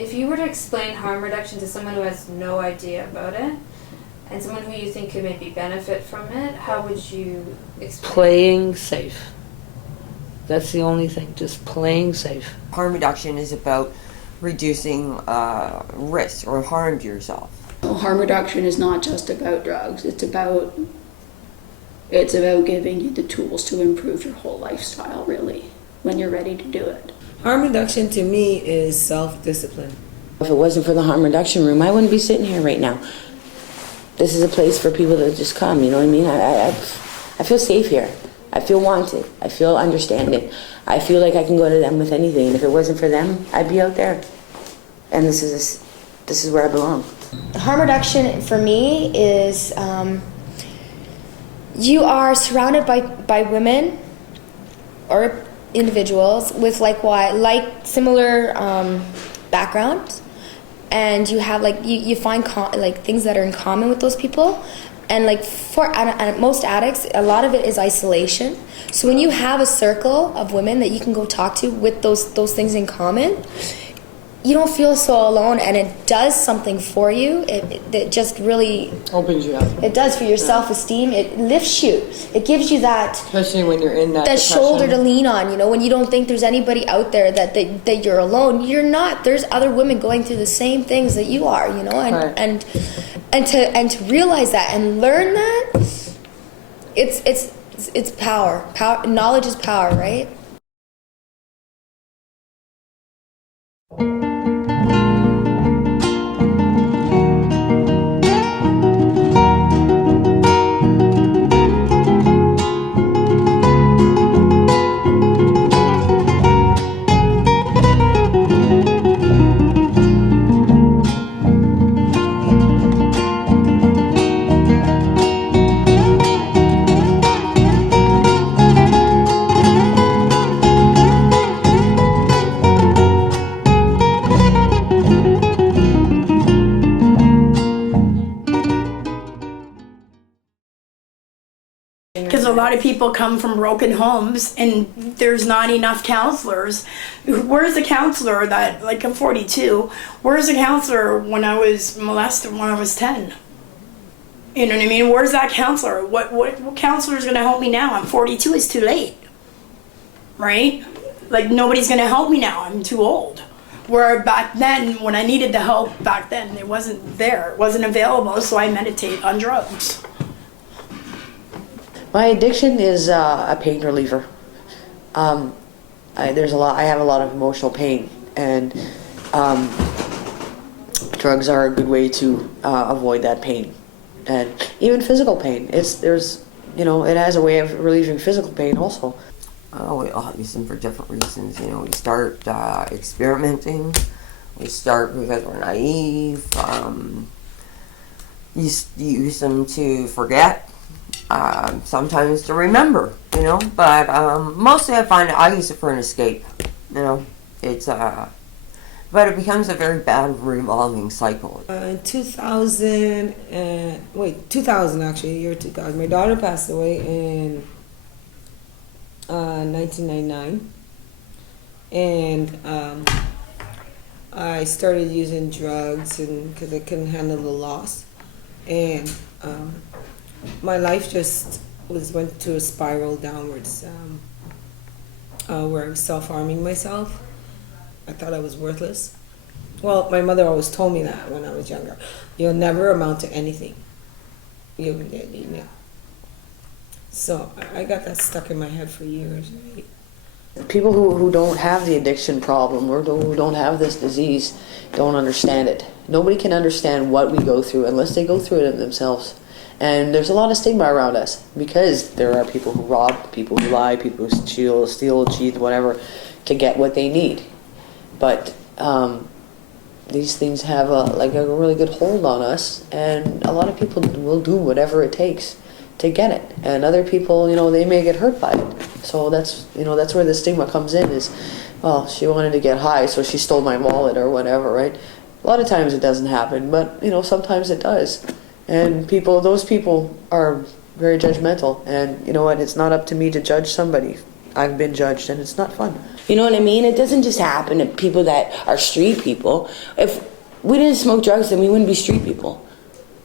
If you were to explain harm reduction to someone who has no idea about it, and someone who you think could maybe benefit from it, how would you explain? Playing safe. That's the only thing, just playing safe. Harm reduction is about reducing risk or harm to yourself. Harm reduction is not just about drugs. It's about giving you the tools to improve your whole lifestyle, really, when you're ready to do it. Harm reduction to me is self-discipline. If it wasn't for the harm reduction room, I wouldn't be sitting here right now. This is a place for people to just come, you know what I mean? I feel safe here. I feel wanted. I feel understanding. I feel like I can go to them with anything. And if it wasn't for them, I'd be out there. And this is where I belong. Harm reduction for me is you are surrounded by women or individuals with like similar backgrounds, and you have you find things that are in common with those people. And for most addicts, a lot of it is isolation. So when you have a circle of women that you can go talk to with those things in common, you don't feel so alone, and it does something for you. It just really Opens you up. It does for your self-esteem. It lifts you. It gives you that, Especially when you're in that depression. shoulder to lean on. You know, when you don't think there's anybody out there that you're alone. You're not. There's other women going through the same things that you are. You know, and to realize that and learn that, it's power. Power. Knowledge is power, right? Because a lot of people come from broken homes and there's not enough counselors. Where's the counselor that, I'm 42, where's the counselor when I was molested when I was 10? You know what I mean? Where's that counselor? What counselor is going to help me now? I'm 42, it's too late. Right? Nobody's going to help me now, I'm too old. Where back then, when I needed the help back then, it wasn't there, it wasn't available, so I meditate on drugs. My addiction is a pain reliever. I have a lot of emotional pain, and drugs are a good way to avoid that pain, and even physical pain. It has a way of relieving physical pain also. Oh, we all use them for different reasons. We start experimenting. We start because we're naive. You use them to forget. Sometimes to remember, but mostly I use it for an escape, it's but it becomes a very bad revolving cycle. In 2000 actually, year 2000, my daughter passed away in 1999, and I started using drugs because I couldn't handle the loss, and my life just went to a spiral downwards, where I was self-harming myself. I thought I was worthless. Well, my mother always told me that when I was younger. You'll never amount to anything. So I got that stuck in my head for years. Right? People who don't have the addiction problem or who don't have this disease don't understand it. Nobody can understand what we go through unless they go through it themselves. And there's a lot of stigma around us because there are people who rob, people who lie, people who steal, cheat, whatever, to get what they need. But these things have a really good hold on us, and a lot of people will do whatever it takes to get it. And other people, they may get hurt by it. So that's where the stigma comes in is, well, she wanted to get high, so she stole my wallet or whatever, right? A lot of times it doesn't happen, but, sometimes it does. And those people are very judgmental, and you know what? It's not up to me to judge somebody I've been judged, and it's not fun. You know what I mean? It doesn't just happen to people that are street people. If we didn't smoke drugs, then we wouldn't be street people.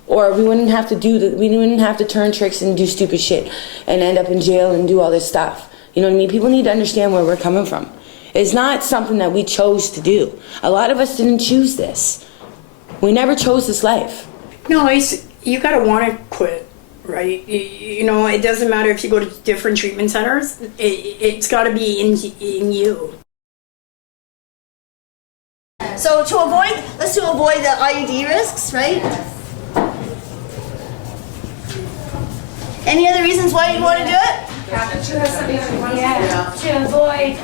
Or we wouldn't have to we wouldn't have to turn tricks and do stupid shit and end up in jail and do all this stuff. You know what I mean? People need to understand where we're coming from. It's not something that we chose to do. A lot of us didn't choose this. We never chose this life. No, you gotta want to quit, right? You know, it doesn't matter if you go to different treatment centers. It's got to be in you. So to avoid the IUD risks, right? Any other reasons why you want to do it? To avoid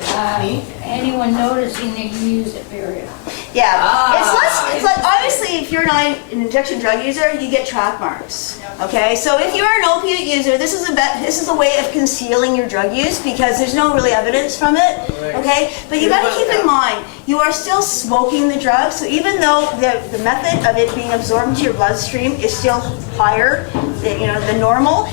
anyone noticing that you use it, period. Yeah, it's like obviously if you're not an injection drug user, you get track marks. Okay, so if you're an opiate user, this is a way of concealing your drug use because there's no really evidence from it. Okay, but you got to keep in mind you are still smoking the drug, so even though the method of it being absorbed into your bloodstream is still higher than normal,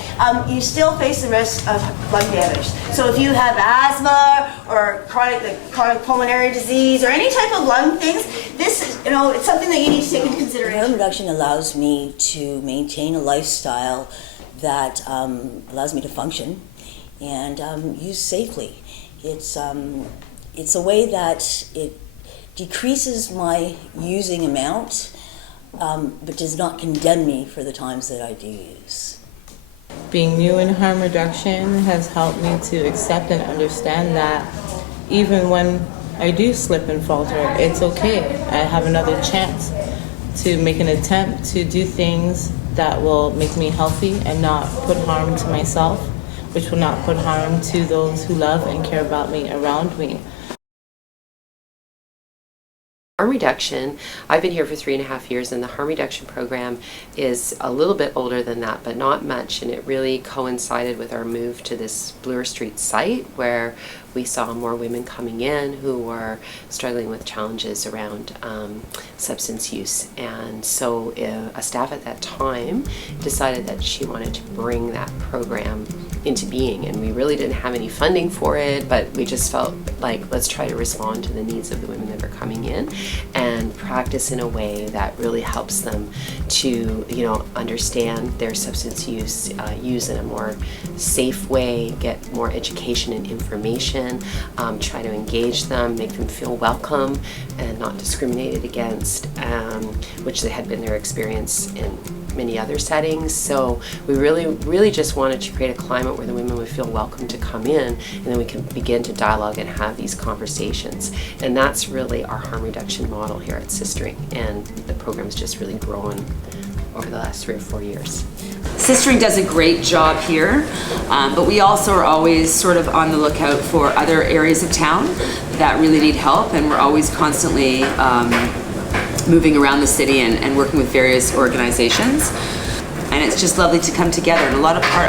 you still face the risk of lung damage. So if you have asthma or chronic pulmonary disease or any type of lung things, this is, it's something that you need to take into consideration. Harm reduction allows me to maintain a lifestyle that allows me to function and use safely. It's a way that it decreases my using amount, but does not condemn me for the times that I do use. Being new in harm reduction has helped me to accept and understand that even when I do slip and falter, it's okay. I have another chance to make an attempt to do things that will make me healthy and not put harm to myself, which will not put harm to those who love and care about me around me. Harm reduction, I've been here for 3.5 years, and the harm reduction program is a little bit older than that, but not much, and it really coincided with our move to this Bloor Street site where we saw more women coming in who were struggling with challenges around substance use. And so a staff at that time decided that she wanted to bring that program into being, and we really didn't have any funding for it, but we just felt like let's try to respond to the needs of the women that are coming in and practice in a way that really helps them to understand their substance use, use in a more safe way, get more education and information, try to engage them, make them feel welcome and not discriminated against, which had been their experience in many other settings. So we really just wanted to create a climate where the women would feel welcome to come in, and then we can begin to dialogue and have these conversations. And that's really our harm reduction model here at Sistering, and the program's just really grown over the last 3 or 4 years. Sistering does a great job here, but we also are always sort of on the lookout for other areas of town that really need help, and we're always constantly moving around the city and working with various organizations. And it's just lovely to come together. And part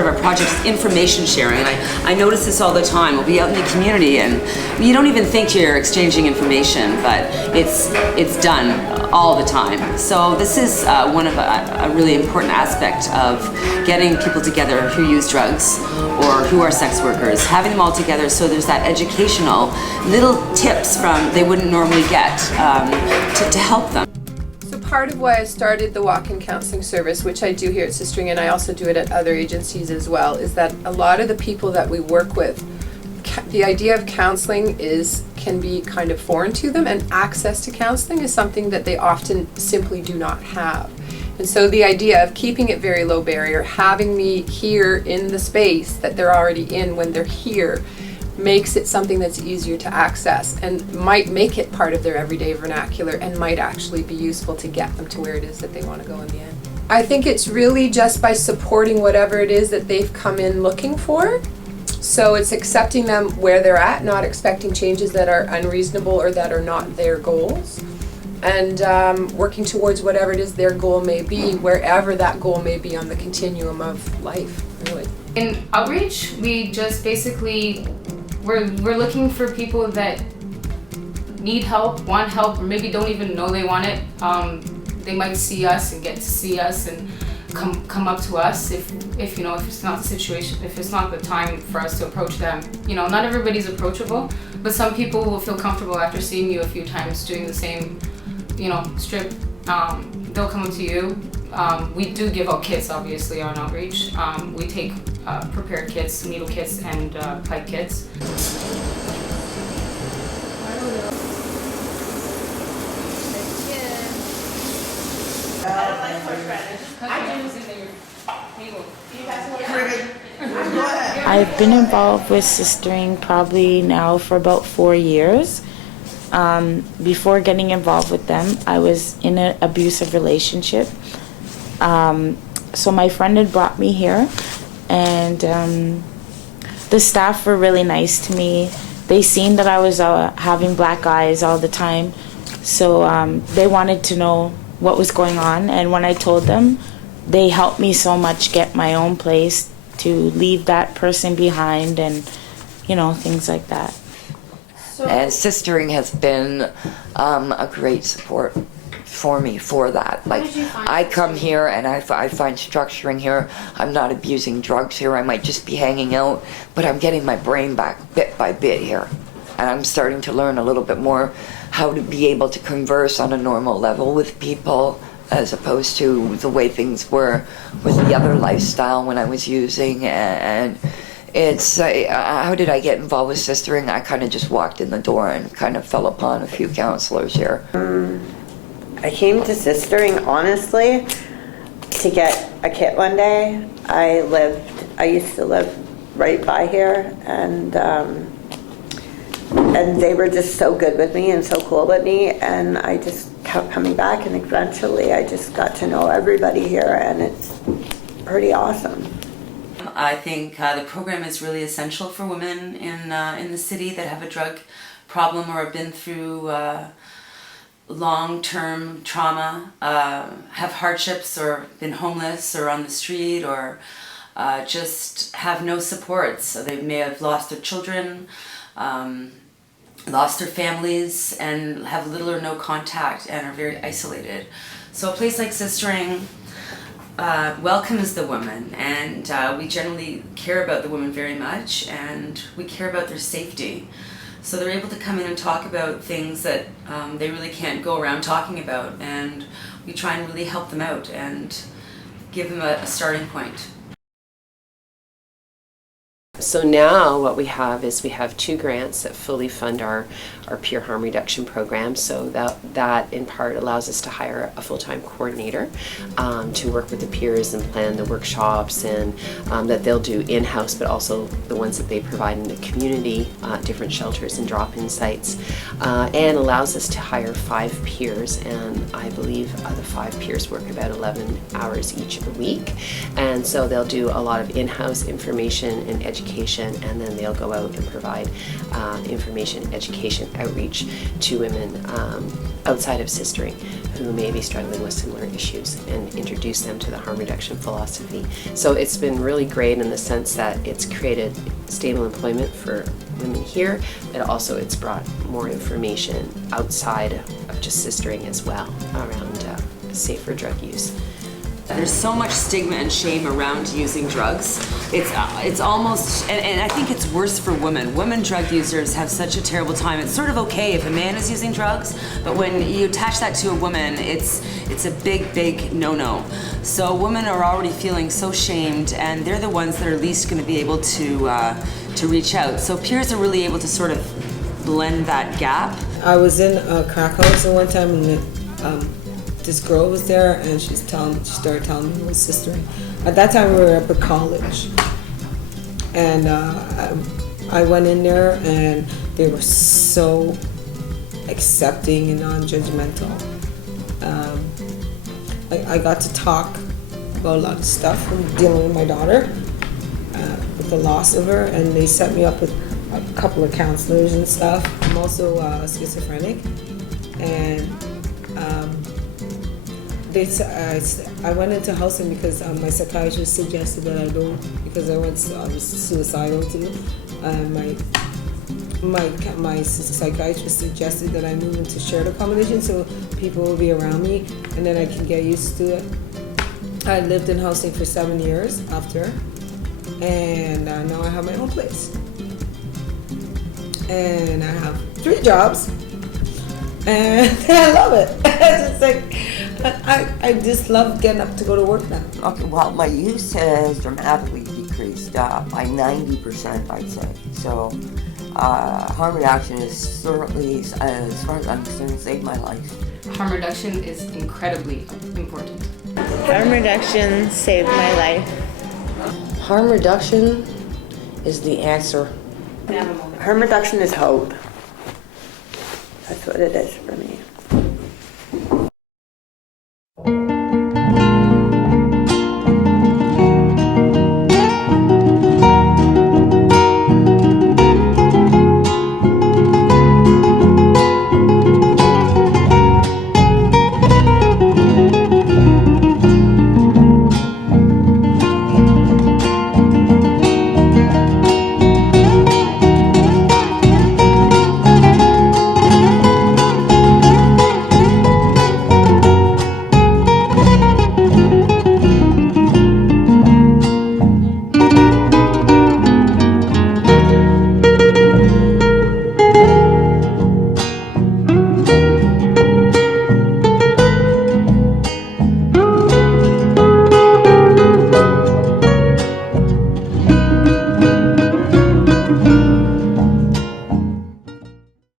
of our project is information sharing. And I notice this all the time. We'll be out in the community, and you don't even think you're exchanging information, but it's done all the time. So this is one of a really important aspect of getting people together who use drugs or who are sex workers, having them all together so there's that educational little tips they wouldn't normally get to help them. Part of why I started the walk-in counseling service, which I do here at Sistering, and I also do it at other agencies as well, is that a lot of the people that we work with, the idea of counseling can be kind of foreign to them, and access to counseling is something that they often simply do not have. And so the idea of keeping it very low barrier, having me here in the space that they're already in when they're here, makes it something that's easier to access and might make it part of their everyday vernacular and might actually be useful to get them to where it is that they want to go in the end. I think it's really just by supporting whatever it is that they've come in looking for. So it's accepting them where they're at, not expecting changes that are unreasonable or that are not their goals, and working towards whatever it is their goal may be, wherever that goal may be on the continuum of life, really. In outreach, we just basically we're looking for people that need help, want help, or maybe don't even know they want it. They might see us and get to see us and come up to us if you know, if it's not the situation, if it's not the time for us to approach them. You know, not everybody's approachable, but some people will feel comfortable after seeing you a few times doing the same, you know, strip. They'll come up to you. We do give out kits, obviously, on outreach. We take prepared kits, needle kits, and pipe kits. I've been involved with sistering probably now for about 4 years. Before getting involved with them, I was in an abusive relationship. So my friend had brought me here, and the staff were really nice to me. They seen that I was having black eyes all the time, so they wanted to know what was going on, and when I told them, they helped me so much get my own place, to leave that person behind, and you know, things like that. And sistering has been a great support for me for that. Like, I come here and I find structuring here. I'm not abusing drugs here. I might just be hanging out, but I'm getting my brain back bit by bit here. And I'm starting to learn a little bit more how to be able to converse on a normal level with people, as opposed to the way things were with the other lifestyle when I was using. And it's, how did I get involved with sistering? I kind of just walked in the door and kind of fell upon a few counselors here. I came to sistering, honestly, to get a kit one day. I used to live right by here, and they were just so good with me and so cool with me, and I just kept coming back, and eventually I just got to know everybody here, and it's pretty awesome. I think the program is really essential for women in the city that have a drug problem or have been through long-term trauma, have hardships or been homeless or on the street, or just have no supports. So they may have lost their children, lost their families, and have little or no contact and are very isolated. So a place like Sistering welcomes the woman, and we generally care about the women very much, and we care about their safety. So they're able to come in and talk about things that they really can't go around talking about, and we try and really help them out and give them a starting point. So now what we have is we have 2 grants that fully fund our peer harm reduction program. So that in part allows us to hire a full-time coordinator to work with the peers and plan the workshops, and that they'll do in-house, but also the ones that they provide in the community, different shelters and drop-in sites, and allows us to hire 5 peers, and I believe the 5 peers work about 11 hours each a week. And so they'll do a lot of in-house information and education, and then they'll go out and provide information, education, outreach to women outside of sistering who may be struggling with similar issues, and introduce them to the harm reduction philosophy. So it's been really great in the sense that it's created stable employment for women here, but also it's brought more information outside of just sistering as well around safer drug use. There's so much stigma and shame around using drugs. It's almost, and I think it's worse for women. Women drug users have such a terrible time. It's sort of okay if a man is using drugs, but when you attach that to a woman, it's a big no-no. So women are already feeling so shamed, and they're the ones that are least going to be able to reach out. So peers are really able to sort of blend that gap. I was in a crack house at one time, and this girl was there, and she started telling me who was sistering. At that time, we were up at college, and I went in there, and they were so accepting and non-judgmental. I got to talk about a lot of stuff from dealing with my daughter, with the loss of her, and they set me up with a couple of counselors and stuff. I'm also schizophrenic, and I went into housing because my psychiatrist suggested that I don't, because I was suicidal too. My psychiatrist suggested that I move into shared accommodation so people will be around me, and then I can get used to it. I lived in housing for 7 years after, and now I have my own place. And I have 3 jobs, and I love it. It's just like, I just love getting up to go to work now. Okay, well, my use has dramatically decreased by 90%, I'd say. So, harm reduction is certainly, as far as I'm concerned, saved my life. Harm reduction is incredibly important. Harm reduction saved my life. Harm reduction is the answer. Harm reduction is hope. That's what it is for me.